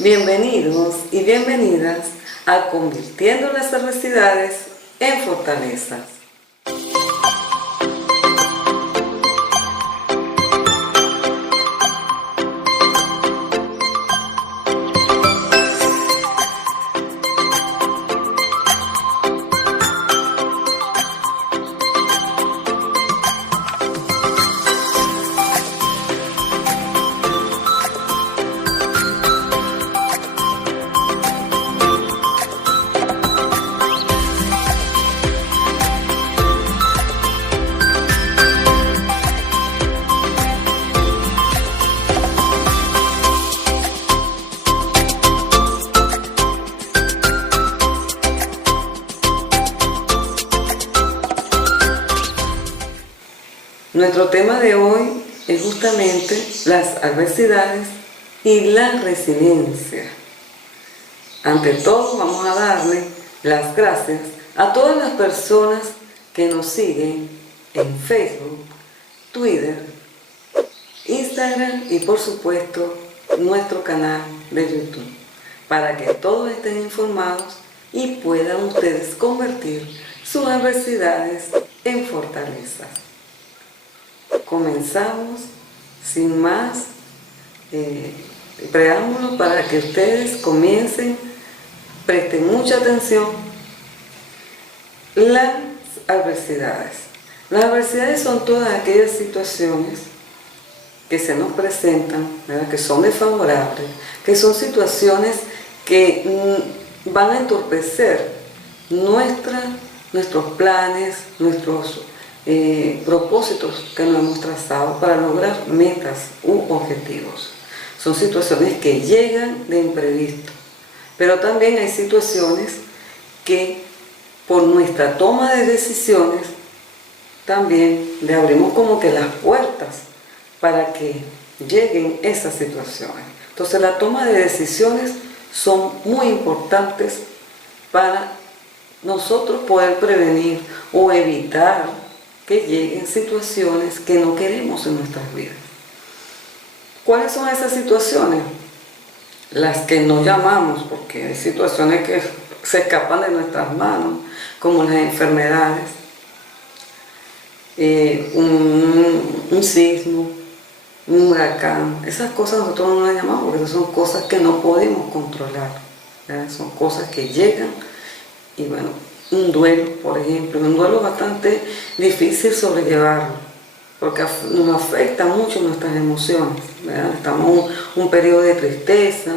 Bienvenidos y bienvenidas a Convirtiendo las Adversidades en Fortalezas. Nuestro tema de hoy es justamente las adversidades y la resiliencia. Ante todo, vamos a darle las gracias a todas las personas que nos siguen en Facebook, Twitter, Instagram y por supuesto nuestro canal de YouTube, para que todos estén informados y puedan ustedes convertir sus adversidades en fortalezas. Comenzamos sin más preámbulos para que ustedes comiencen, presten mucha atención. Las adversidades. Las adversidades son todas aquellas situaciones que se nos presentan, ¿verdad?, que son desfavorables, que son situaciones que van a entorpecer nuestros planes, nuestros propósitos que nos hemos trazado para lograr metas u objetivos. Son situaciones que llegan de imprevisto, pero también hay situaciones que por nuestra toma de decisiones también le abrimos como que las puertas para que lleguen esas situaciones. Entonces la toma de decisiones son muy importantes para nosotros poder prevenir o evitar que lleguen situaciones que no queremos en nuestras vidas. ¿Cuáles son esas situaciones? Las que no llamamos, porque hay situaciones que se escapan de nuestras manos, como las enfermedades, un sismo, un huracán. Esas cosas nosotros no las llamamos porque son cosas que no podemos controlar, ¿verdad? Son cosas que llegan y bueno, un duelo, por ejemplo, un duelo bastante difícil sobrellevarlo, porque nos afecta mucho nuestras emociones, ¿verdad? Estamos en un periodo de tristeza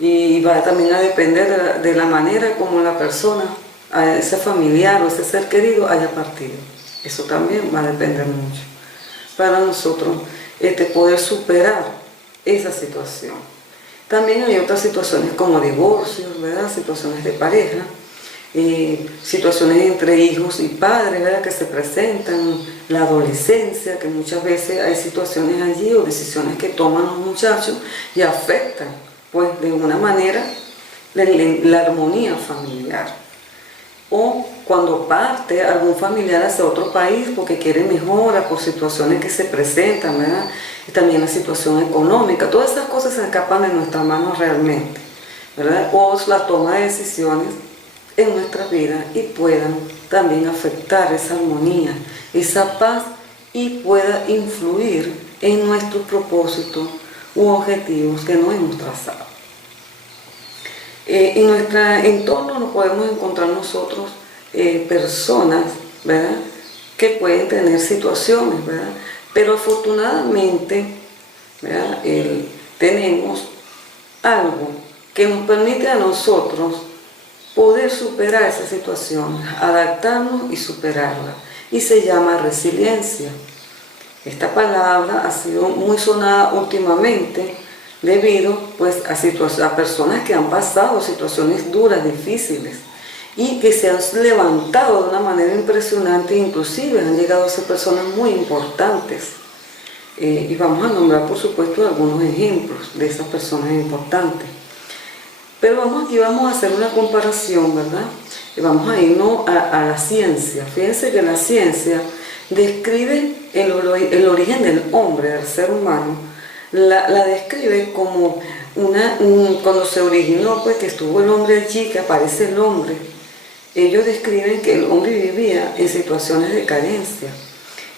y va también a depender de la manera como la persona, ese familiar o ese ser querido haya partido. Eso también va a depender mucho para nosotros poder superar esa situación. También hay otras situaciones como divorcios, ¿verdad?, situaciones de pareja, situaciones entre hijos y padres, ¿verdad?, que se presentan, la adolescencia, que muchas veces hay situaciones allí o decisiones que toman los muchachos y afectan pues de una manera la armonía familiar, o cuando parte algún familiar hacia otro país porque quiere mejora por situaciones que se presentan, ¿verdad?, y también la situación económica. Todas esas cosas se escapan de nuestras manos realmente, ¿verdad?, o la toma de decisiones en nuestra vida y puedan también afectar esa armonía, esa paz, y pueda influir en nuestros propósitos u objetivos que nos hemos trazado. En nuestro entorno nos podemos encontrar nosotros personas, ¿verdad?, que pueden tener situaciones, ¿verdad?, pero afortunadamente, ¿verdad?, tenemos algo que nos permite a nosotros poder superar esa situación, adaptarnos y superarla, y se llama resiliencia. Esta palabra ha sido muy sonada últimamente debido pues a personas que han pasado situaciones duras, difíciles, y que se han levantado de una manera impresionante, inclusive han llegado a ser personas muy importantes. Y vamos a nombrar por supuesto algunos ejemplos de esas personas importantes. Pero aquí vamos a hacer una comparación, ¿verdad? Vamos a irnos a la ciencia. Fíjense que la ciencia describe el origen del hombre, del ser humano, la describe como Cuando se originó, pues que estuvo el hombre allí, que aparece el hombre, ellos describen que el hombre vivía en situaciones de carencia,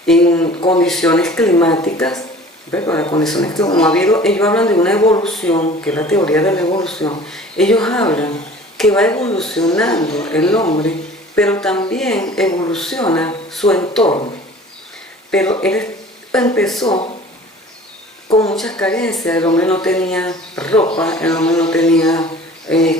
en condiciones climáticas, ¿verdad? Las condiciones que no ha habido, ellos hablan de una evolución, que es la teoría de la evolución. Ellos hablan que va evolucionando el hombre, pero también evoluciona su entorno. Pero él empezó con muchas carencias. El hombre no tenía ropa, el hombre no tenía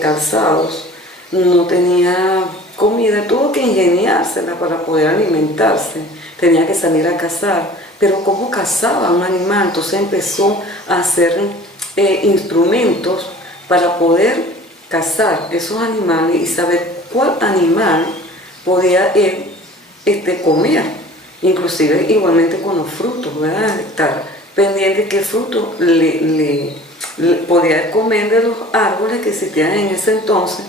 calzados, no tenía comida, tuvo que ingeniársela para poder alimentarse, tenía que salir a cazar, pero ¿cómo cazaba un animal? Entonces empezó a hacer instrumentos para poder cazar esos animales y saber cuál animal podía él comer, inclusive igualmente con los frutos, ¿verdad? Estar pendiente qué fruto le podía comer de los árboles que existían en ese entonces.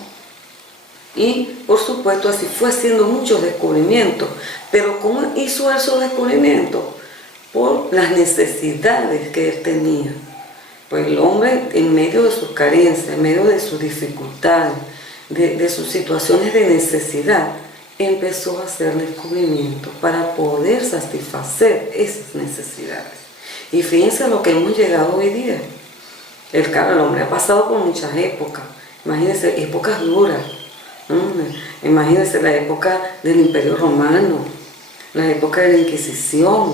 Y por supuesto así fue haciendo muchos descubrimientos. Pero ¿cómo hizo esos descubrimientos? Por las necesidades que él tenía. Pues el hombre, en medio de sus carencias, en medio de sus dificultades, de sus situaciones de necesidad, empezó a hacer descubrimientos para poder satisfacer esas necesidades. Y fíjense a lo que hemos llegado hoy día. El hombre ha pasado por muchas épocas. Imagínense, épocas duras. Imagínense la época del Imperio Romano, la época de la Inquisición,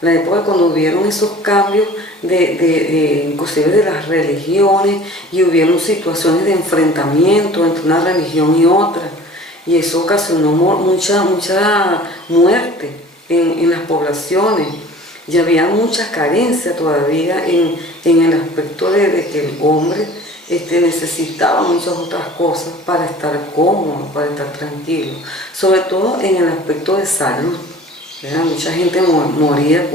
la época cuando hubieron esos cambios inclusive de las religiones, y hubieron situaciones de enfrentamiento entre una religión y otra, y eso ocasionó mucha muerte en las poblaciones, y había mucha carencia todavía en el aspecto de que el hombre necesitaba muchas otras cosas para estar cómodo, para estar tranquilo, sobre todo en el aspecto de salud, ¿verdad? Mucha gente moría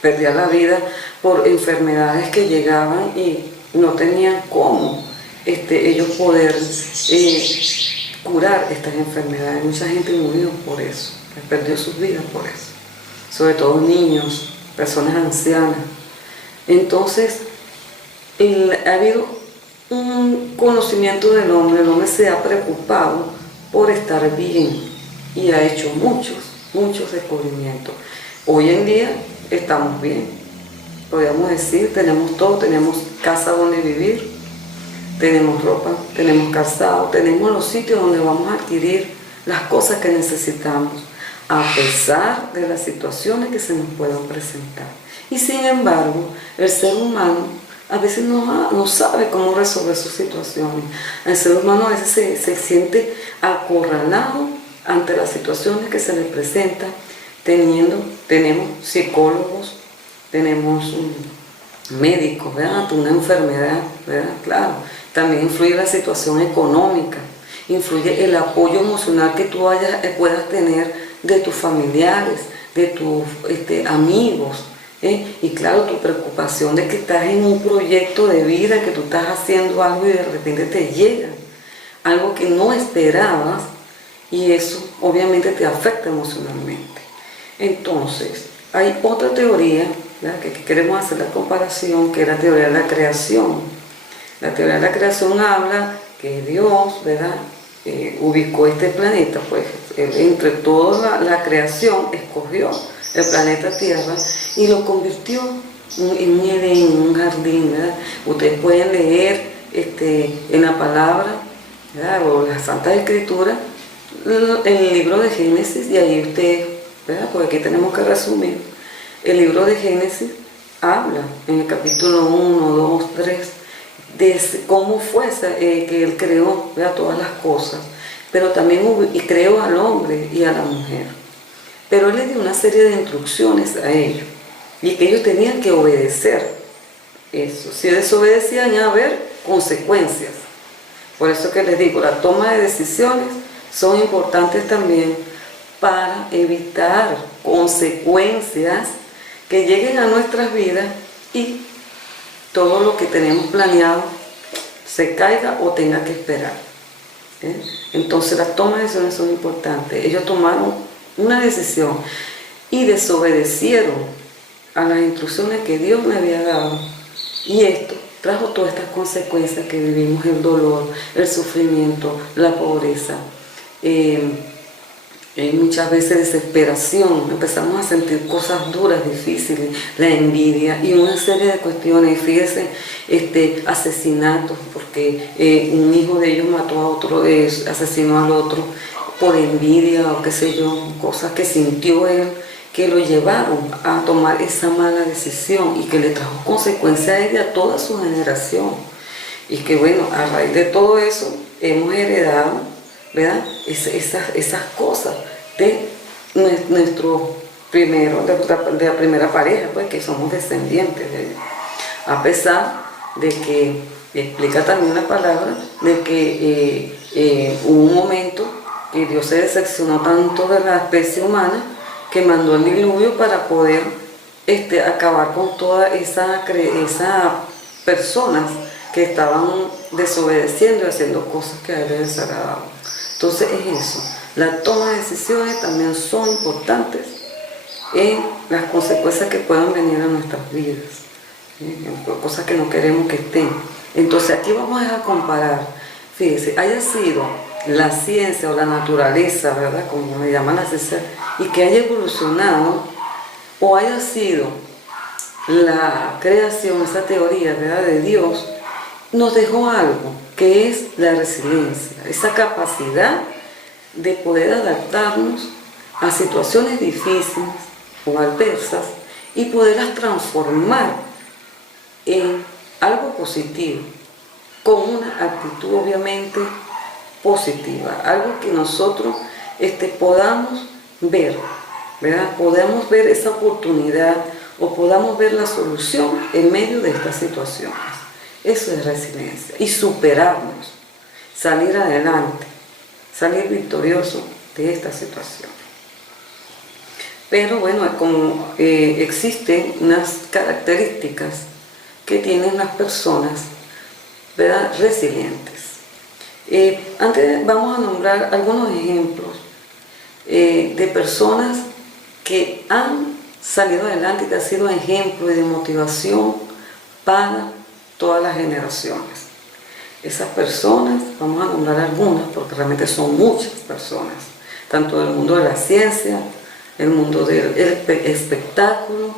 perdía la vida por enfermedades que llegaban y no tenían cómo ellos poder curar estas enfermedades. Mucha gente murió por eso, perdió sus vidas por eso, sobre todo niños, personas ancianas. Entonces, ha habido un conocimiento del hombre. El hombre se ha preocupado por estar bien y ha hecho muchos descubrimientos. Hoy en día estamos bien, podríamos decir, tenemos todo, tenemos casa donde vivir, tenemos ropa, tenemos calzado, tenemos los sitios donde vamos a adquirir las cosas que necesitamos, a pesar de las situaciones que se nos puedan presentar. Y sin embargo, el ser humano a veces no sabe cómo resolver sus situaciones. El ser humano a veces se siente acorralado ante las situaciones que se le presentan. Tenemos psicólogos, tenemos médicos, ¿verdad? Ante una enfermedad, ¿verdad? Claro. También influye la situación económica, influye el apoyo emocional que tú puedas tener de tus familiares, de tus amigos. Y claro, tu preocupación de que estás en un proyecto de vida, que tú estás haciendo algo y de repente te llega algo que no esperabas, y eso obviamente te afecta emocionalmente. Entonces, hay otra teoría, ¿verdad?, que queremos hacer la comparación, que es la teoría de la creación. La teoría de la creación habla que Dios, ¿verdad?, ubicó este planeta, pues entre toda la creación escogió el planeta Tierra y lo convirtió en un Edén, en un jardín, ¿verdad? Ustedes pueden leer en la palabra, ¿verdad?, o la Santa Escritura, el libro de Génesis, y ahí ustedes, ¿verdad?, porque aquí tenemos que resumir. El libro de Génesis habla en el capítulo 1, 2, 3 de cómo fue que Él creó, ¿verdad?, todas las cosas, pero también creó al hombre y a la mujer. Pero Él les dio una serie de instrucciones a ellos, y que ellos tenían que obedecer eso. Si desobedecían, iba a haber consecuencias. Por eso que les digo, la toma de decisiones son importantes también para evitar consecuencias que lleguen a nuestras vidas y todo lo que tenemos planeado se caiga o tenga que esperar. Entonces las tomas de decisiones son importantes. Ellos tomaron una decisión y desobedecieron a las instrucciones que Dios me había dado, y esto trajo todas estas consecuencias que vivimos: el dolor, el sufrimiento, la pobreza, muchas veces desesperación, empezamos a sentir cosas duras, difíciles, la envidia y una serie de cuestiones. Fíjense, asesinatos, porque un hijo de ellos mató a otro, asesinó al otro por envidia o qué sé yo, cosas que sintió él, que lo llevaron a tomar esa mala decisión y que le trajo consecuencias a él y a toda su generación. Y que bueno, a raíz de todo eso hemos heredado, ¿verdad?, esas cosas de nuestro primero, de la primera pareja, pues, que somos descendientes de ellos. A pesar de que explica también la palabra de que hubo un momento que Dios se decepcionó tanto de la especie humana que mandó el diluvio para poder acabar con todas esas personas que estaban desobedeciendo y haciendo cosas que a él les desagradaban. Entonces es eso, la toma de decisiones también son importantes en las consecuencias que puedan venir a nuestras vidas, cosas que no queremos que estén. Entonces aquí vamos a comparar, fíjense, haya sido la ciencia o la naturaleza, ¿verdad?, como me llaman la ciencia, y que haya evolucionado, o haya sido la creación, esa teoría, ¿verdad?, de Dios, nos dejó algo, que es la resiliencia, esa capacidad de poder adaptarnos a situaciones difíciles o adversas y poderlas transformar en algo positivo, con una actitud obviamente positiva, algo que nosotros podamos ver, ¿verdad?, podamos ver esa oportunidad o podamos ver la solución en medio de estas situaciones. Eso es resiliencia, y superarnos, salir adelante, salir victorioso de esta situación. Pero bueno, como existen unas características que tienen las personas, ¿verdad?, resilientes. Antes vamos a nombrar algunos ejemplos de personas que han salido adelante y que han sido ejemplo de motivación para todas las generaciones. Esas personas, vamos a nombrar algunas porque realmente son muchas personas, tanto del mundo de la ciencia, el mundo del espectáculo,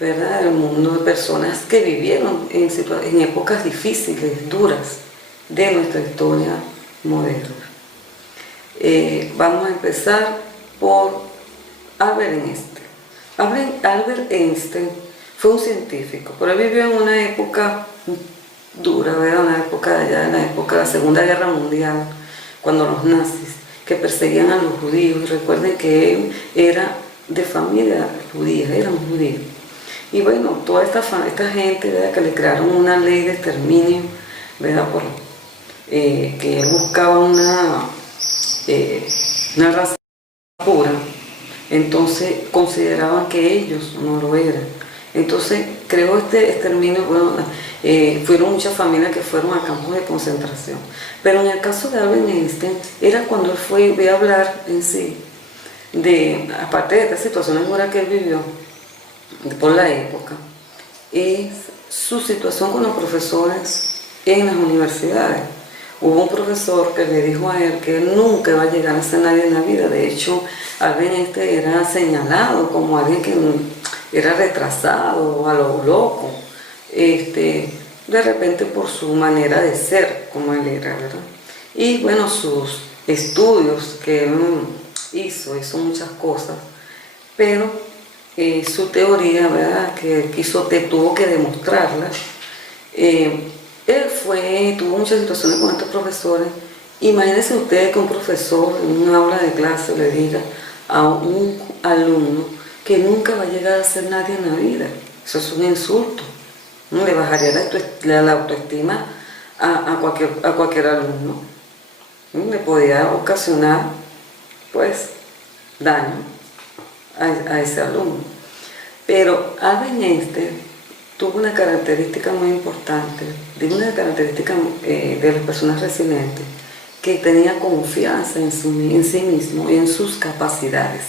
¿verdad?, el mundo de personas que vivieron en épocas difíciles, duras de nuestra historia moderna. Vamos a empezar por Albert Einstein. Albert Einstein fue un científico, pero él vivió en una época dura, ¿verdad?, una época de allá, en la época de la Segunda Guerra Mundial, cuando los nazis que perseguían a los judíos. Y recuerden que él era de familia judía, era un judío. Y bueno, toda esta gente, ¿verdad?, que le crearon una ley de exterminio, ¿verdad?, que él buscaba una raza pura, entonces consideraban que ellos no lo eran. Entonces creó este exterminio. Bueno, fueron muchas familias que fueron a campos de concentración. Pero en el caso de Albert Einstein, era cuando él fue a hablar en sí, aparte de esta situación dura que él vivió por la época, es su situación con los profesores en las universidades. Hubo un profesor que le dijo a él que él nunca va a llegar a ser nadie en la vida. De hecho, Albert era señalado como alguien que era retrasado, a lo loco, de repente por su manera de ser, como él era, ¿verdad? Y bueno, sus estudios que él hizo muchas cosas, pero su teoría, ¿verdad?, que tuvo que demostrarla. Él tuvo muchas situaciones con estos profesores. Imagínense ustedes que un profesor en un aula de clase le diga a un alumno que nunca va a llegar a ser nadie en la vida. Eso es un insulto, ¿no? Le bajaría la autoestima a cualquier alumno, ¿no? Le podía ocasionar, pues, daño a ese alumno. Pero Albert Einstein tuvo una característica muy importante, una característica de las personas resilientes, que tenía confianza en sí mismo y en sus capacidades.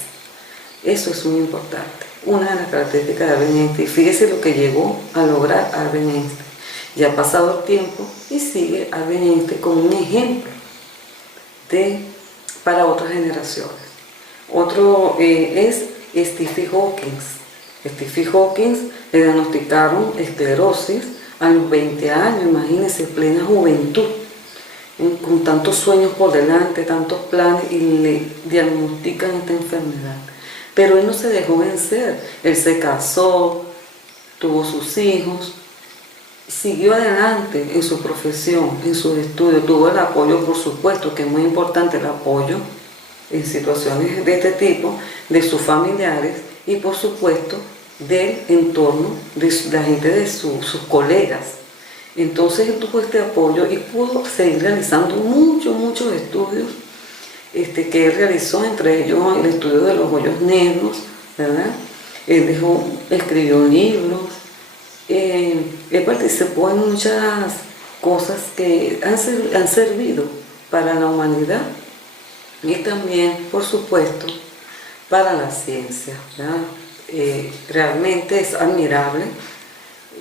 Eso es muy importante, una de las características de Albert Einstein. Fíjese lo que llegó a lograr Albert Einstein. Ya ha pasado el tiempo y sigue Albert Einstein como un ejemplo para otras generaciones. Otro es Stephen Hawking. Stephen Hawking le diagnosticaron esclerosis a los 20 años, imagínense, en plena juventud, con tantos sueños por delante, tantos planes, y le diagnostican esta enfermedad. Pero él no se dejó vencer, él se casó, tuvo sus hijos, siguió adelante en su profesión, en sus estudios, tuvo el apoyo, por supuesto, que es muy importante el apoyo en situaciones de este tipo, de sus familiares y por supuesto del entorno, de la gente, de sus colegas. Entonces él tuvo este apoyo y pudo seguir realizando muchos estudios que él realizó, entre ellos el estudio de los hoyos negros, ¿verdad? Él escribió libros, él participó en muchas cosas que han servido para la humanidad y también, por supuesto, para la ciencia, ¿verdad? Realmente es admirable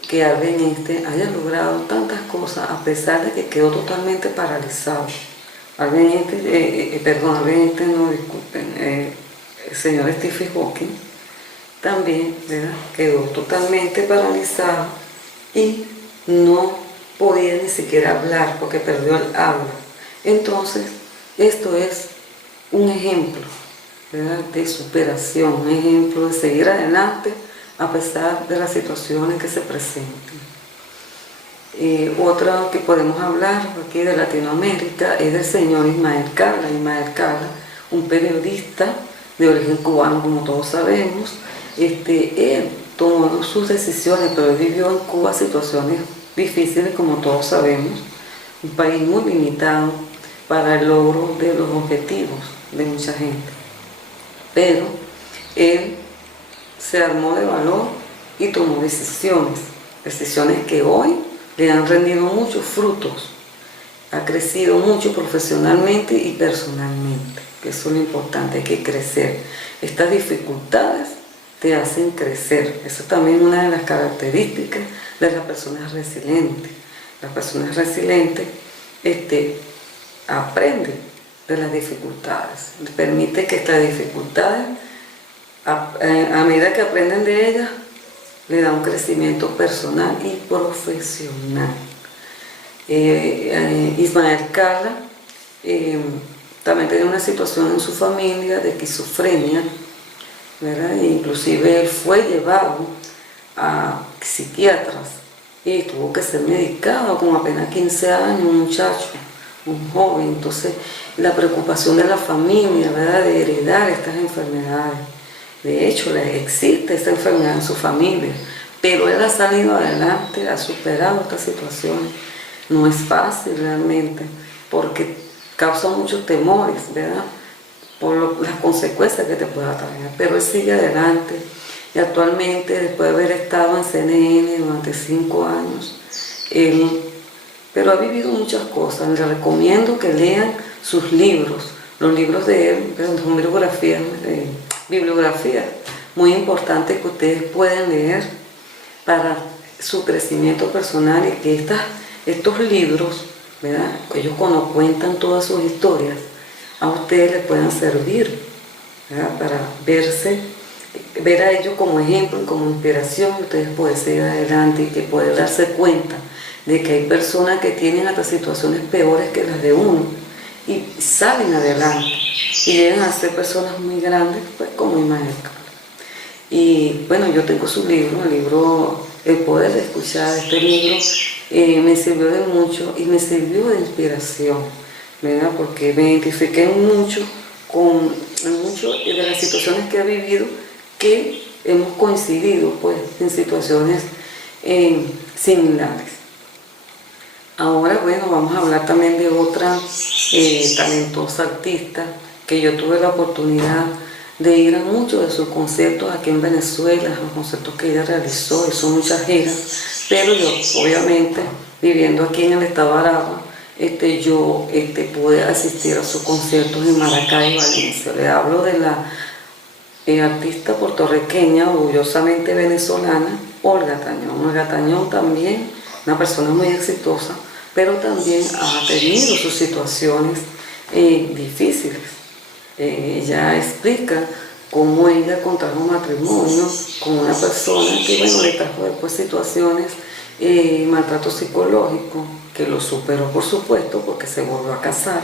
que Albert Einstein haya logrado tantas cosas a pesar de que quedó totalmente paralizado. Albert Einstein, no, disculpen, el señor Stephen Hawking también, ¿verdad?, quedó totalmente paralizado y no podía ni siquiera hablar porque perdió el habla. Entonces, esto es un ejemplo, ¿verdad?, de superación, un ejemplo de seguir adelante a pesar de las situaciones que se presenten. Otra que podemos hablar aquí de Latinoamérica es del señor Ismael Cala. Ismael Cala, un periodista de origen cubano, como todos sabemos. Él tomó sus decisiones, pero él vivió en Cuba situaciones difíciles, como todos sabemos, un país muy limitado para el logro de los objetivos de mucha gente. Pero él se armó de valor y tomó decisiones que hoy le han rendido muchos frutos, ha crecido mucho profesionalmente y personalmente, que eso es lo importante, hay que crecer. Estas dificultades te hacen crecer, eso es también una de las características de las personas resilientes. Las personas resilientes aprenden de las dificultades, permite que estas dificultades, a medida que aprenden de ellas, le da un crecimiento personal y profesional. Ismael Cala también tenía una situación en su familia de esquizofrenia, ¿verdad? E inclusive él fue llevado a psiquiatras y tuvo que ser medicado con apenas 15 años, un muchacho, un joven. Entonces la preocupación de la familia, ¿verdad?, de heredar estas enfermedades. De hecho, existe esta enfermedad en su familia, pero él ha salido adelante, ha superado estas situaciones. No es fácil realmente, porque causa muchos temores, ¿verdad?, por las consecuencias que te pueda traer. Pero él sigue adelante y actualmente, después de haber estado en CNN durante 5 años, pero ha vivido muchas cosas. Les recomiendo que lean sus libros, los libros de él, son bibliografías muy importantes que ustedes pueden leer para su crecimiento personal, y que estos libros, ¿verdad?, ellos cuando cuentan todas sus historias, a ustedes les puedan servir, ¿verdad?, para ver a ellos como ejemplo y como inspiración, y ustedes pueden seguir adelante y que pueden darse cuenta de que hay personas que tienen hasta situaciones peores que las de uno y salen adelante y llegan a ser personas muy grandes, pues como Ismael Cala. Y bueno, yo tengo su libro, el libro El poder de escuchar. Este libro me sirvió de mucho y me sirvió de inspiración, ¿verdad?, porque me identifiqué mucho con muchas de las situaciones que he vivido, que hemos coincidido pues en situaciones similares. Ahora, bueno, vamos a hablar también de otra talentosa artista que yo tuve la oportunidad de ir a muchos de sus conciertos aquí en Venezuela, los conciertos que ella realizó, hizo muchas giras, pero yo, obviamente, viviendo aquí en el estado de Aragua, yo pude asistir a sus conciertos en Maracay y Valencia. Le hablo de la artista puertorriqueña, orgullosamente venezolana, Olga Tañón. Olga Tañón también una persona muy exitosa, pero también ha tenido sus situaciones difíciles. Ella explica cómo ella contrajo matrimonio con una persona que, bueno, le trajo después situaciones, maltrato psicológico, que lo superó por supuesto porque se volvió a casar,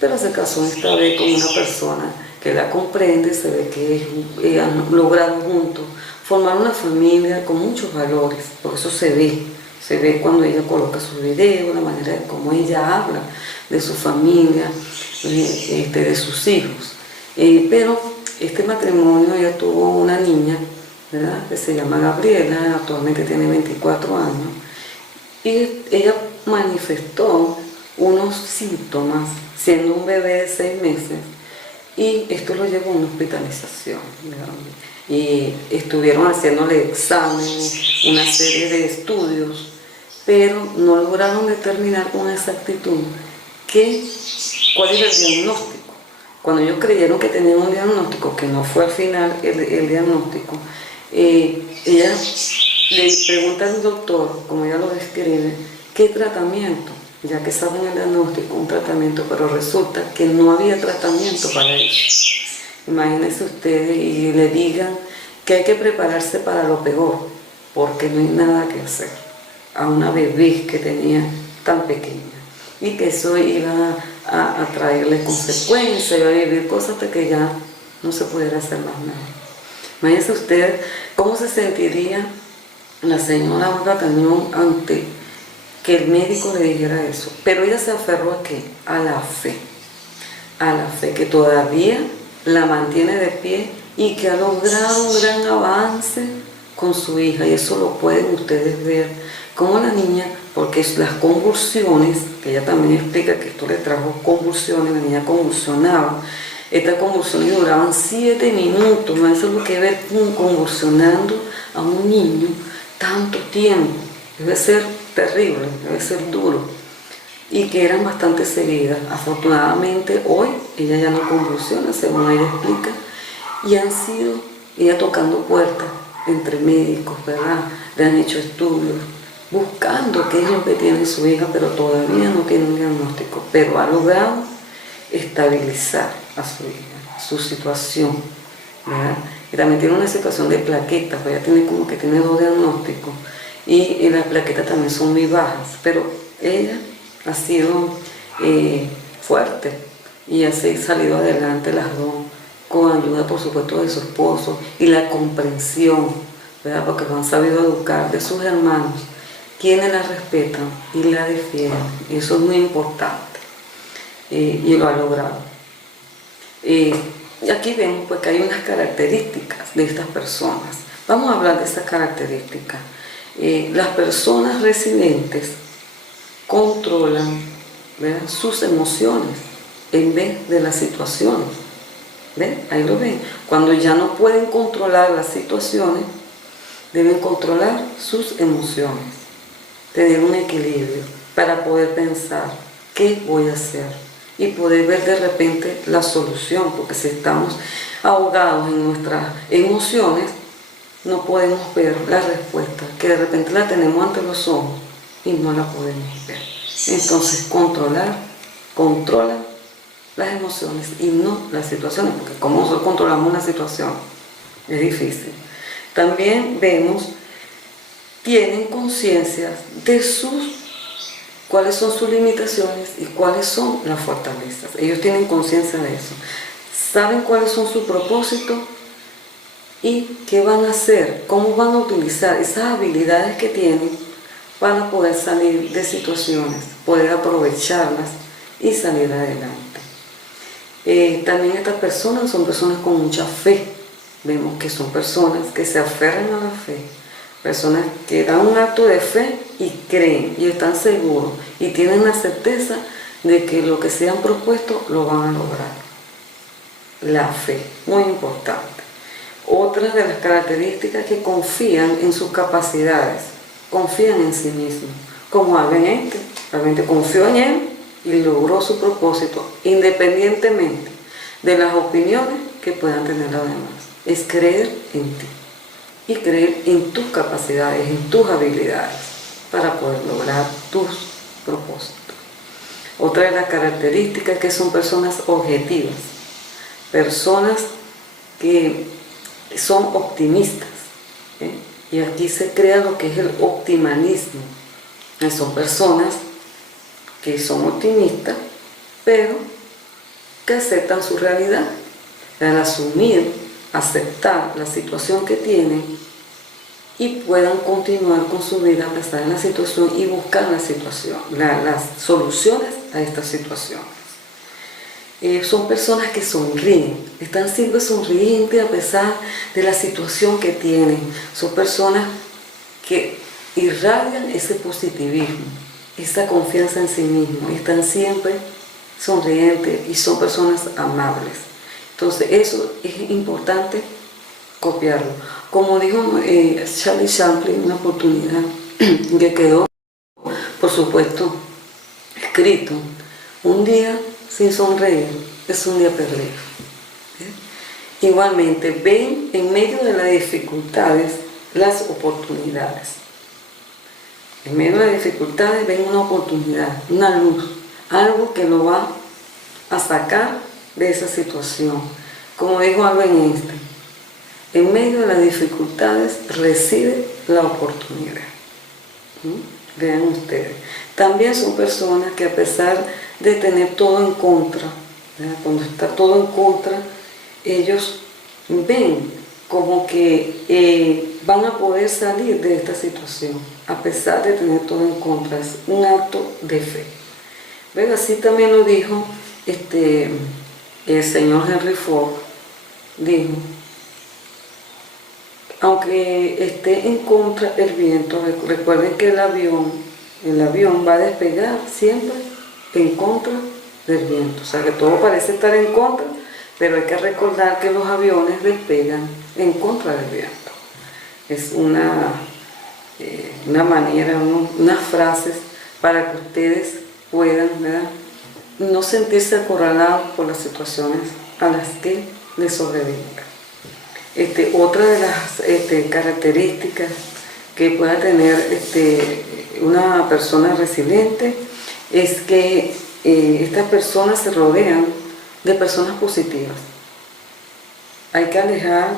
pero se casó esta vez con una persona que la comprende, se ve que han logrado juntos formar una familia con muchos valores, por eso se ve cuando ella coloca sus videos, la manera de cómo ella habla de su familia, de sus hijos. Pero este matrimonio, ella tuvo una niña, ¿verdad?, que se llama Gabriela, actualmente tiene 24 años, y ella manifestó unos síntomas siendo un bebé de 6 meses, y esto lo llevó a una hospitalización, ¿verdad? Y estuvieron haciéndole exámenes, una serie de estudios, pero no lograron determinar con exactitud cuál era el diagnóstico. Cuando ellos creyeron que tenían un diagnóstico, que no fue al final el diagnóstico, ella le pregunta al doctor, como ella lo describe, ¿qué tratamiento? Ya que saben el diagnóstico, un tratamiento, pero resulta que no había tratamiento para eso. Imagínense ustedes y le digan que hay que prepararse para lo peor, porque no hay nada que hacer a una bebé que tenía tan pequeña, y que eso iba a traerle consecuencias, iba a vivir cosas hasta que ya no se pudiera hacer más nada. Imagínense ustedes cómo se sentiría la señora Olga Tañón ante que el médico le dijera eso. Pero ella se aferró ¿a qué? A la fe que todavía la mantiene de pie y que ha logrado un gran avance con su hija, y eso lo pueden ustedes ver, como la niña, porque las convulsiones, que ella también explica que esto le trajo convulsiones, la niña convulsionaba, estas convulsiones duraban 7 minutos, ¿no? Eso es lo que ver convulsionando a un niño tanto tiempo, debe ser terrible, debe ser duro, y que eran bastante seguidas. Afortunadamente hoy ella ya no convulsiona, según ella explica, y han sido ella tocando puertas entre médicos, ¿verdad? Le han hecho estudios, buscando qué es lo que tiene su hija, pero todavía no tiene un diagnóstico, pero ha logrado estabilizar a su hija, su situación, ¿verdad? Y también tiene una situación de plaquetas, pues ella tiene como que tiene 2 diagnósticos, y las plaquetas también son muy bajas, pero ella ha sido fuerte y ha salido adelante las dos, con ayuda por supuesto de su esposo y la comprensión, ¿verdad? Porque lo han sabido educar de sus hermanos, quienes la respetan y la defienden, y eso es muy importante, y lo ha logrado. Y aquí vemos pues que hay unas características de estas personas. Vamos a hablar de esas características. Las personas resilientes controlan, ¿verdad?, sus emociones en vez de las situaciones. ¿Ven? Ahí lo ven. Cuando ya no pueden controlar las situaciones, deben controlar sus emociones, tener un equilibrio para poder pensar qué voy a hacer y poder ver de repente la solución, porque si estamos ahogados en nuestras emociones, no podemos ver la respuesta, que de repente la tenemos ante los ojos y no la podemos ver. Entonces controlan las emociones y no las situaciones, porque como nosotros controlamos la situación, es difícil. También vemos, tienen conciencia de cuáles son sus limitaciones y cuáles son las fortalezas. Ellos tienen conciencia de eso. Saben cuáles son sus propósitos y qué van a hacer, cómo van a utilizar esas habilidades que tienen para poder salir de situaciones, poder aprovecharlas y salir adelante. También estas personas son personas con mucha fe. Vemos que son personas que se aferran a la fe, personas que dan un acto de fe y creen y están seguros y tienen la certeza de que lo que se han propuesto lo van a lograr. La fe, muy importante. Otra de las características es que confían en sus capacidades, confían en sí mismos, como Albert Einstein confió en él y logró su propósito, independientemente de las opiniones que puedan tener los demás. Es creer en ti y creer en tus capacidades, en tus habilidades. para poder lograr tus propósitos. Otra de las características es que son personas objetivas, personas que son optimistas, ¿eh? Y aquí se crea lo que es el optimismo. Son personas que son optimistas, pero que aceptan su realidad. Al asumir, aceptar la situación que tienen y puedan continuar con su vida a pesar de la situación y buscar las soluciones a estas situaciones. Son personas que sonríen, están siempre sonrientes a pesar de la situación que tienen. Son personas que irradian ese positivismo, esa confianza en sí mismos, están siempre sonrientes y son personas amables. Entonces eso es importante copiarlo. Como dijo Charlie Chaplin en una oportunidad que quedó, por supuesto, escrito: un día sin sonreír es un día perdido. Igualmente, ven en medio de las dificultades las oportunidades. En medio de las dificultades ven una oportunidad, una luz, algo que lo va a sacar de esa situación. Como dijo Albert Einstein, en medio de las dificultades reside la oportunidad. Vean ustedes. También son personas que, a pesar de tener todo en contra, ¿verdad? Cuando está todo en contra, ellos ven como que van a poder salir de esta situación, a pesar de tener todo en contra. Es un acto de fe. ¿Ven? Así también lo dijo el señor Henry Ford. Dijo: aunque esté en contra el viento, recuerden que el avión va a despegar siempre en contra del viento. O sea que todo parece estar en contra, pero hay que recordar que los aviones despegan en contra del viento. Es una manera, unas frases para que ustedes puedan, ¿verdad?, no sentirse acorralados por las situaciones a las que les sobrevengan. Otra de las características que pueda tener una persona resiliente es que estas personas se rodean de personas positivas. Hay que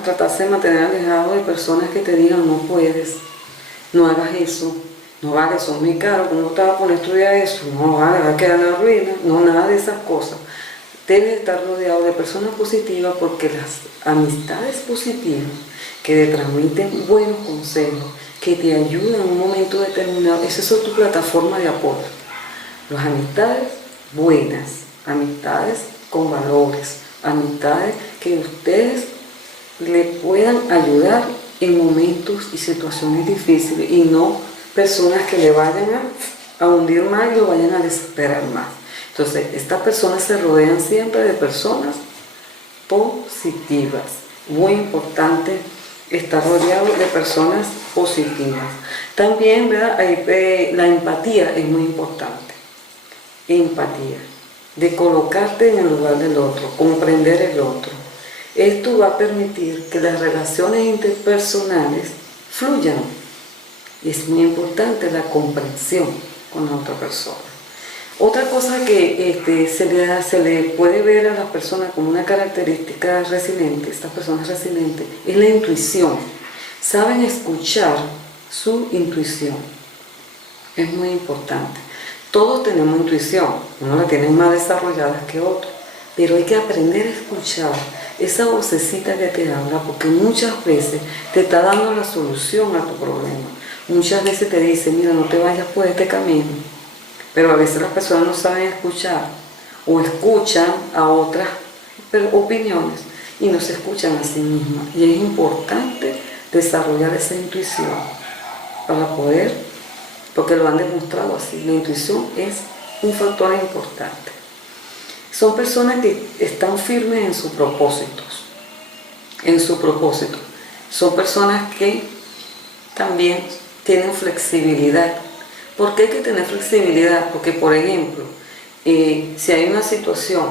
tratarse de mantener alejado de personas que te digan: no puedes, no hagas eso, no vale, eso es muy caro, ¿cómo te vas a poner a estudiar eso? No vale, va a quedar en la ruina. No, nada de esas cosas. Debes estar rodeado de personas positivas, porque las amistades positivas que te transmiten buenos consejos, que te ayudan en un momento determinado, esa es tu plataforma de apoyo. Las amistades buenas, amistades con valores, amistades que ustedes le puedan ayudar en momentos y situaciones difíciles, y no personas que le vayan a hundir más y lo vayan a desesperar más. Entonces, estas personas se rodean siempre de personas positivas. Muy importante estar rodeado de personas positivas. También, ¿verdad?, la empatía es muy importante. Empatía, de colocarte en el lugar del otro, comprender el otro. Esto va a permitir que las relaciones interpersonales fluyan. Y es muy importante la comprensión con la otra persona. Otra cosa que se le puede ver a las personas como una característica resiliente, estas personas resilientes, es la intuición. Saben escuchar su intuición. Es muy importante. Todos tenemos intuición, unos la tienen más desarrolladas que otros, pero hay que aprender a escuchar esa vocecita que te habla, porque muchas veces te está dando la solución a tu problema. Muchas veces te dice: mira, no te vayas por este camino. Pero a veces las personas no saben escuchar, o escuchan a otras opiniones y no se escuchan a sí mismas. Y es importante desarrollar esa intuición para poder, porque lo han demostrado así, la intuición es un factor importante. Son personas que están firmes en sus propósitos, Son personas que también tienen flexibilidad. ¿Por qué hay que tener flexibilidad? Porque, por ejemplo, si hay una situación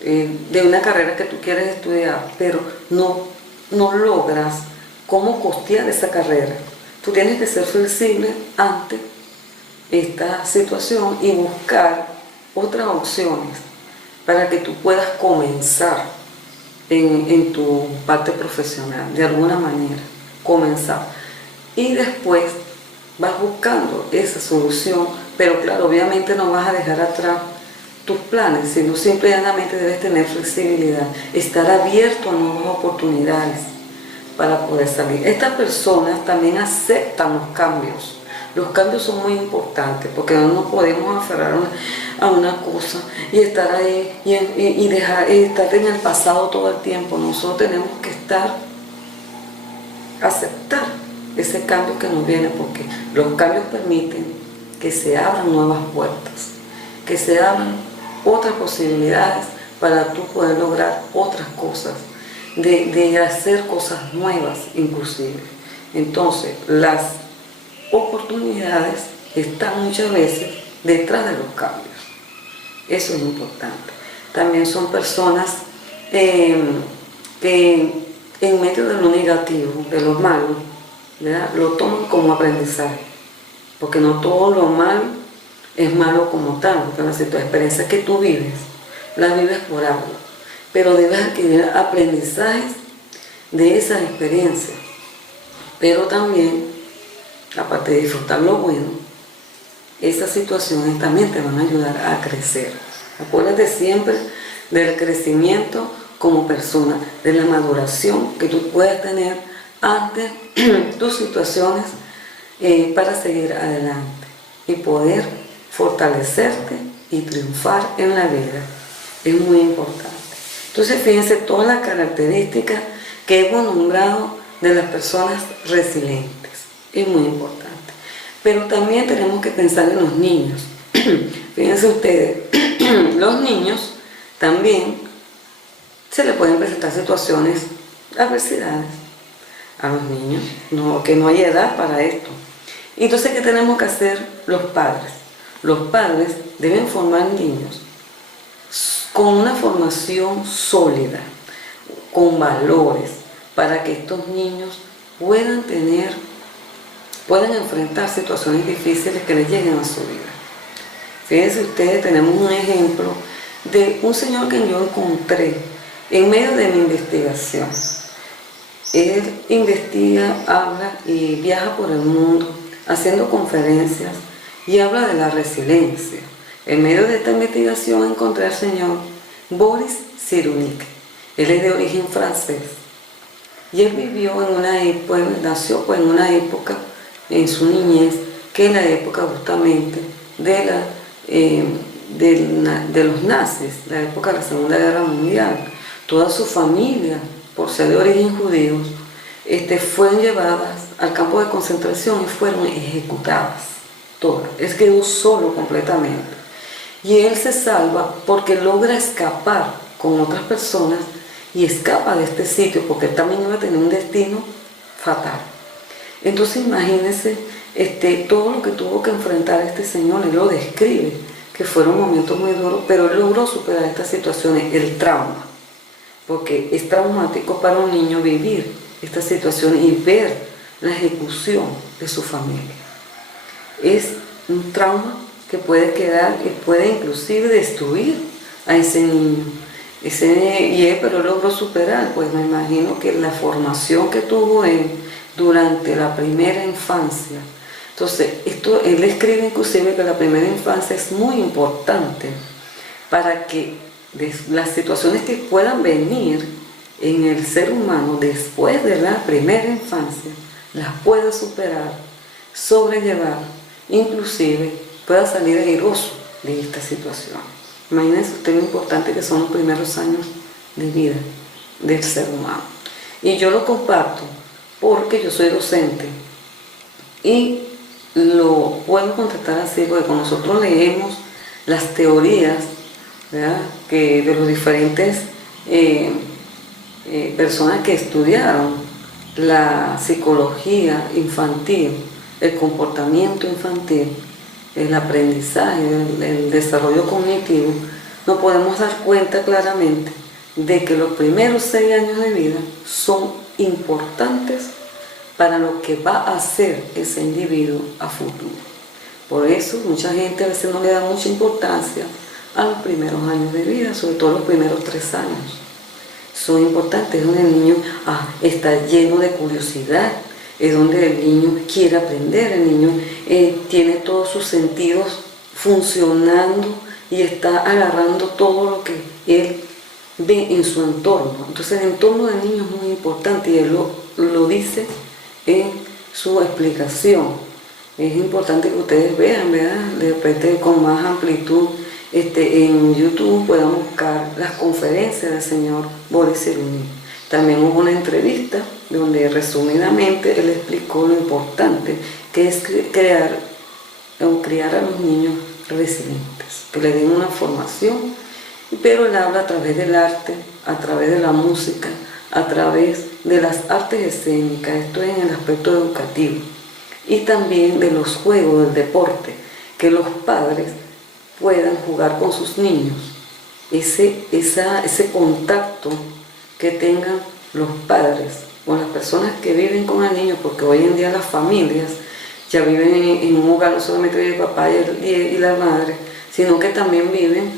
de una carrera que tú quieres estudiar, pero no logras cómo costear esa carrera, tú tienes que ser flexible ante esta situación y buscar otras opciones para que tú puedas comenzar en tu parte profesional, de alguna manera, comenzar. Y después vas buscando esa solución, pero claro, obviamente no vas a dejar atrás tus planes, sino simplemente debes tener flexibilidad, estar abierto a nuevas oportunidades para poder salir. Estas personas también aceptan los cambios. Los cambios son muy importantes porque no nos podemos aferrar a una cosa y estar ahí y dejar estar en el pasado todo el tiempo. Nosotros tenemos que aceptar ese cambio que nos viene, porque los cambios permiten que se abran nuevas puertas, que se abran otras posibilidades para tú poder lograr otras cosas, de hacer cosas nuevas inclusive. Entonces, las oportunidades están muchas veces detrás de los cambios. Eso es importante. También son personas que en medio de lo negativo, de lo malo, ¿verdad?, lo toman como aprendizaje, porque no todo lo malo es malo como tal, porque la experiencia que tú vives, la vives por algo, pero debes adquirir aprendizajes de esas experiencias, pero también, aparte de disfrutar lo bueno, esas situaciones también te van a ayudar a crecer. Acuérdate siempre del crecimiento como persona, de la maduración que tú puedes tener ante tus situaciones para seguir adelante y poder fortalecerte y triunfar en la vida. Es muy importante. Entonces, fíjense todas las características que hemos nombrado de las personas resilientes. Es muy importante. Pero también tenemos que pensar en los niños. Fíjense ustedes, los niños también se les pueden presentar situaciones, adversidades a los niños, que no hay edad para esto. Entonces, ¿qué tenemos que hacer los padres? Los padres deben formar niños con una formación sólida, con valores, para que estos niños puedan enfrentar situaciones difíciles que les lleguen a su vida. Fíjense ustedes, tenemos un ejemplo de un señor que yo encontré en medio de mi investigación. Él investiga, habla y viaja por el mundo haciendo conferencias y habla de la resiliencia. En medio de esta investigación encontré al señor Boris Cyrulnik. Él es de origen francés y él vivió en una época, nació en una época en su niñez, que es la época justamente de los nazis, la época de la Segunda Guerra Mundial. Toda su familia, por ser de origen judío, fueron llevadas al campo de concentración y fueron ejecutadas todas. Él quedó solo completamente. Y él se salva porque logra escapar con otras personas y escapa de este sitio, porque él también iba a tener un destino fatal. Entonces imagínense todo lo que tuvo que enfrentar este señor. Él lo describe, que fueron momentos muy duros, pero él logró superar estas situaciones, el trauma, porque es traumático para un niño vivir estas situaciones y ver la ejecución de su familia. Es un trauma que puede quedar y puede inclusive destruir a ese niño. Pero él logró superar, pues me imagino que la formación que tuvo él durante la primera infancia. Entonces, él escribe inclusive que la primera infancia es muy importante para que las situaciones que puedan venir en el ser humano después de la primera infancia las pueda superar, sobrellevar, inclusive pueda salir airoso de esta situación. Imagínense usted lo importante que son los primeros años de vida del ser humano. Y yo lo comparto porque yo soy docente y lo puedo contestar así, porque cuando nosotros leemos las teorías, ¿verdad?, que de los diferentes personas que estudiaron la psicología infantil, el comportamiento infantil, el aprendizaje, el desarrollo cognitivo, nos podemos dar cuenta claramente de que los primeros 6 años de vida son importantes para lo que va a ser ese individuo a futuro. Por eso mucha gente a veces no le da mucha importancia a los primeros años de vida, sobre todo los primeros 3 años. Son importantes, es donde el niño está lleno de curiosidad, es donde el niño quiere aprender, el niño tiene todos sus sentidos funcionando y está agarrando todo lo que él ve en su entorno. Entonces el entorno del niño es muy importante y él lo dice en su explicación. Es importante que ustedes vean, ¿verdad? De repente con más amplitud en YouTube puedan buscar las conferencias del señor Boris Cyrulnik. También hubo una entrevista donde resumidamente él explicó lo importante que es criar a los niños resilientes, que le den una formación, pero él habla a través del arte, a través de la música, a través de las artes escénicas, esto es en el aspecto educativo, y también de los juegos, del deporte, que los padres puedan jugar con sus niños, ese contacto que tengan los padres o las personas que viven con el niño, porque hoy en día las familias ya viven en un hogar, no solamente vive el papá y la madre, sino que también viven,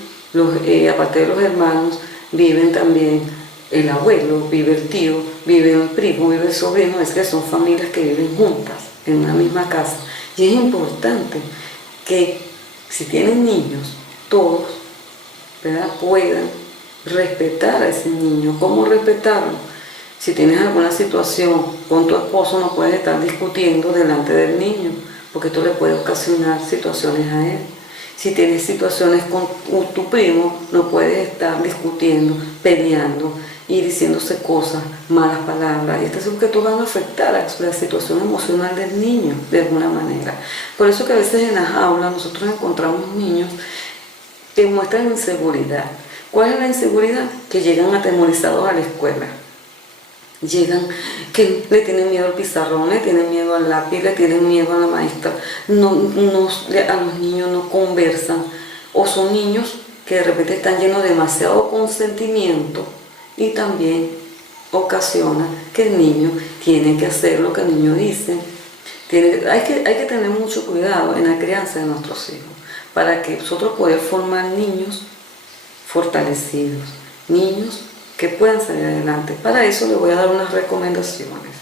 aparte de los hermanos, viven también el abuelo, vive el tío, vive el primo, vive el sobrino, es que son familias que viven juntas en una misma casa. Y es importante que si tienen niños, todos, ¿verdad?, puedan respetar a ese niño. ¿Cómo respetarlo? Si tienes alguna situación con tu esposo, no puedes estar discutiendo delante del niño, porque esto le puede ocasionar situaciones a él. Si tienes situaciones con tu primo, no puedes estar discutiendo, peleando y diciéndose cosas, malas palabras. Y estas son que van a afectar a la situación emocional del niño de alguna manera. Por eso que a veces en las aulas nosotros encontramos niños que muestran inseguridad. ¿Cuál es la inseguridad? Que llegan atemorizados a la escuela. Llegan que le tienen miedo al pizarrón, le tienen miedo al lápiz, le tienen miedo a la maestra, a los niños no conversan, o son niños que de repente están llenos de demasiado consentimiento y también ocasiona que el niño tiene que hacer lo que el niño dice. Hay que tener mucho cuidado en la crianza de nuestros hijos para que nosotros podamos formar niños fortalecidos, niños que puedan salir adelante. Para eso les voy a dar unas recomendaciones,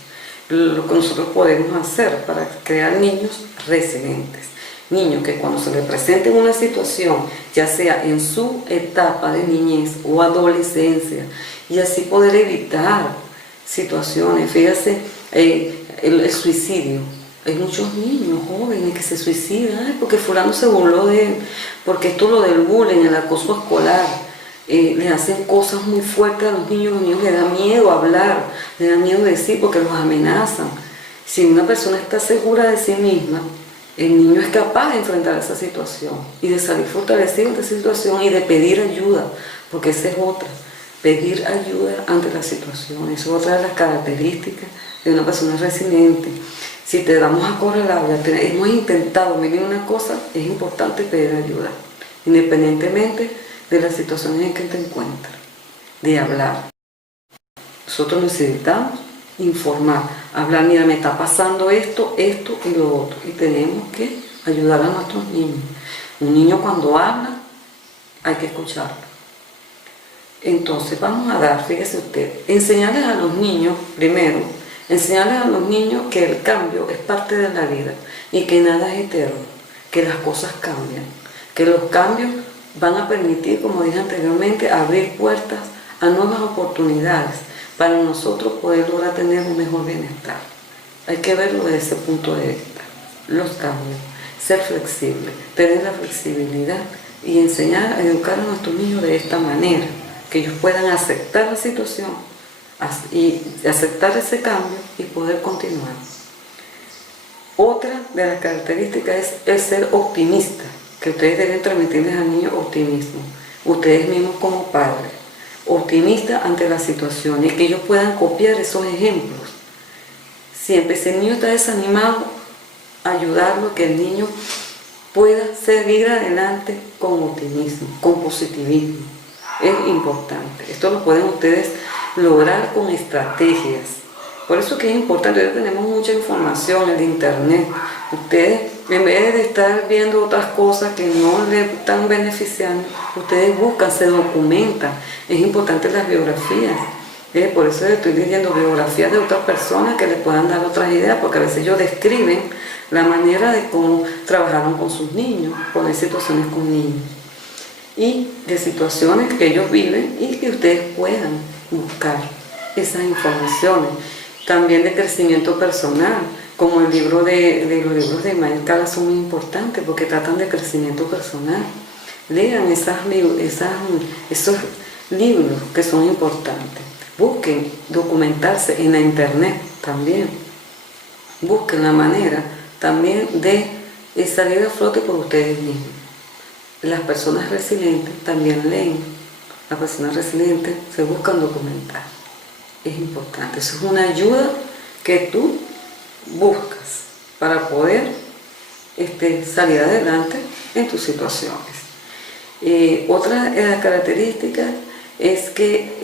lo que nosotros podemos hacer para crear niños resilientes. Niños que cuando se les presente una situación, ya sea en su etapa de niñez o adolescencia, y así poder evitar situaciones. Fíjate, el suicidio. Hay muchos niños jóvenes que se suicidan porque fulano se burló de él, porque esto lo del bullying, el acoso escolar. Le hacen cosas muy fuertes a los niños les da miedo hablar, les da miedo decir porque los amenazan. Si una persona está segura de sí misma, el niño es capaz de enfrentar esa situación y de salir fortalecido de esa situación y de pedir ayuda, porque esa es otra, pedir ayuda ante la situación. Esa es otra de las características de una persona resiliente. Si te damos a acorralar, hemos intentado vivir una cosa, es importante pedir ayuda, independientemente de las situaciones en que te encuentras, de hablar. Nosotros necesitamos informar, hablar, mira, me está pasando esto y lo otro, y tenemos que ayudar a nuestros niños. Un niño cuando habla, hay que escucharlo. Entonces vamos a dar, fíjese usted, enseñarles a los niños, primero, enseñarles a los niños que el cambio es parte de la vida y que nada es eterno, que las cosas cambian, que los cambios van a permitir, como dije anteriormente, abrir puertas a nuevas oportunidades para nosotros poder lograr tener un mejor bienestar. Hay que verlo desde ese punto de vista, los cambios, ser flexible, tener la flexibilidad y enseñar a educar a nuestros niños de esta manera, que ellos puedan aceptar la situación y aceptar ese cambio y poder continuar. Otra de las características es ser optimista, que ustedes deben transmitirles al niño optimismo, ustedes mismos como padres, optimistas ante la situación y que ellos puedan copiar esos ejemplos. Siempre, si el niño está desanimado, ayudarlo a que el niño pueda seguir adelante con optimismo, con positivismo. Es importante. Esto lo pueden ustedes lograr con estrategias, Por eso que es importante, ya tenemos mucha información en el internet. Ustedes, en vez de estar viendo otras cosas que no les están beneficiando, ustedes buscan, se documentan. Es importante las biografías. Por eso estoy leyendo biografías de otras personas que les puedan dar otras ideas, porque a veces ellos describen la manera de cómo trabajaron con sus niños, poner situaciones con niños, y de situaciones que ellos viven y que ustedes puedan buscar esas informaciones. También de crecimiento personal, como el libro los libros de Immanuel Cala son muy importantes porque tratan de crecimiento personal. Lean esos libros que son importantes. Busquen documentarse en la internet también. Busquen la manera también de salir a flote por ustedes mismos. Las personas resilientes también leen. Las personas resilientes se buscan documentar. Es importante. Eso es una ayuda que tú buscas para poder salir adelante en tus situaciones. Otra de las características es que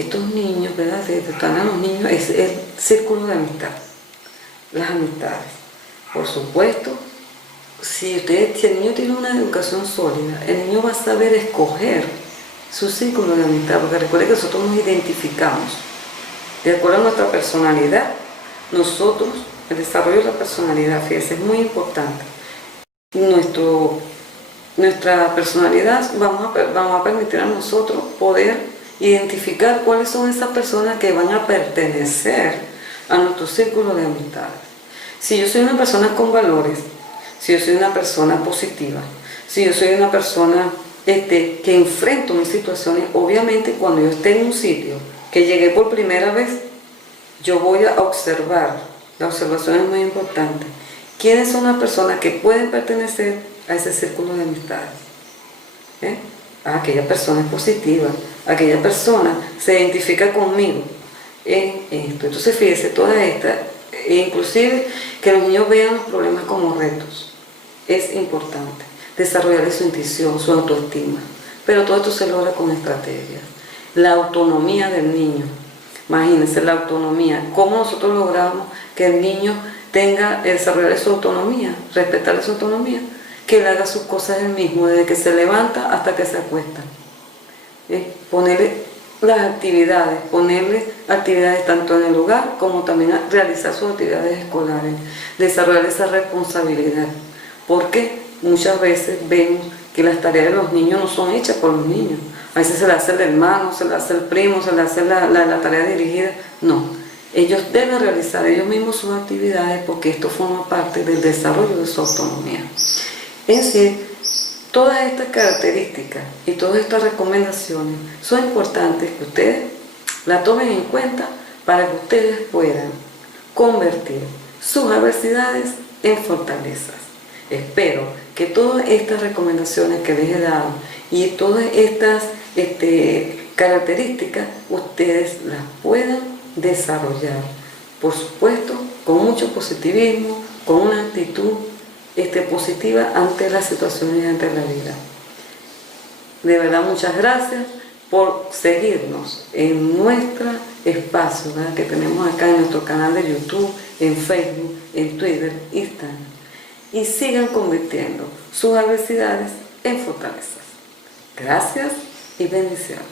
estos niños, ¿verdad? Están a los niños, es el círculo de amistad, las amistades. Por supuesto, si el niño tiene una educación sólida, el niño va a saber escoger su círculo de amistad, porque recuerde que nosotros nos identificamos de acuerdo a nuestra personalidad. Nosotros, el desarrollo de la personalidad, fíjense, es muy importante. Nuestra personalidad vamos a permitir a nosotros poder identificar cuáles son esas personas que van a pertenecer a nuestro círculo de amistades. Si yo soy una persona con valores, si yo soy una persona positiva, si yo soy una persona que enfrento mis situaciones, obviamente cuando yo esté en un sitio que llegué por primera vez, yo voy a observar, la observación es muy importante, quiénes son las personas que pueden pertenecer a ese círculo de amistades. Aquella persona es positiva, aquella persona se identifica conmigo en esto. Entonces fíjese, todas estas, inclusive que los niños vean los problemas como retos, es importante desarrollar su intuición, su autoestima, pero todo esto se logra con estrategias. La autonomía del niño, imagínense la autonomía, cómo nosotros logramos que el niño tenga, desarrollar su autonomía, respetar su autonomía, que él haga sus cosas él mismo, desde que se levanta hasta que se acuesta. Ponerle las actividades, ponerle actividades tanto en el hogar como también a realizar sus actividades escolares, desarrollar esa responsabilidad, porque muchas veces vemos que las tareas de los niños no son hechas por los niños. A veces se le hace el hermano, se le hace el primo, se le hace la tarea dirigida. No, ellos deben realizar ellos mismos sus actividades porque esto forma parte del desarrollo de su autonomía. En sí, todas estas características y todas estas recomendaciones son importantes que ustedes la tomen en cuenta para que ustedes puedan convertir sus adversidades en fortalezas. Espero que todas estas recomendaciones que les he dado y todas estas características ustedes las puedan desarrollar, por supuesto, con mucho positivismo, con una actitud positiva ante las situaciones y ante la vida. De verdad, muchas gracias por seguirnos en nuestro espacio, ¿verdad?, que tenemos acá en nuestro canal de YouTube, en Facebook, en Twitter, Instagram. Y sigan convirtiendo sus adversidades en fortalezas. Gracias y bendiciones.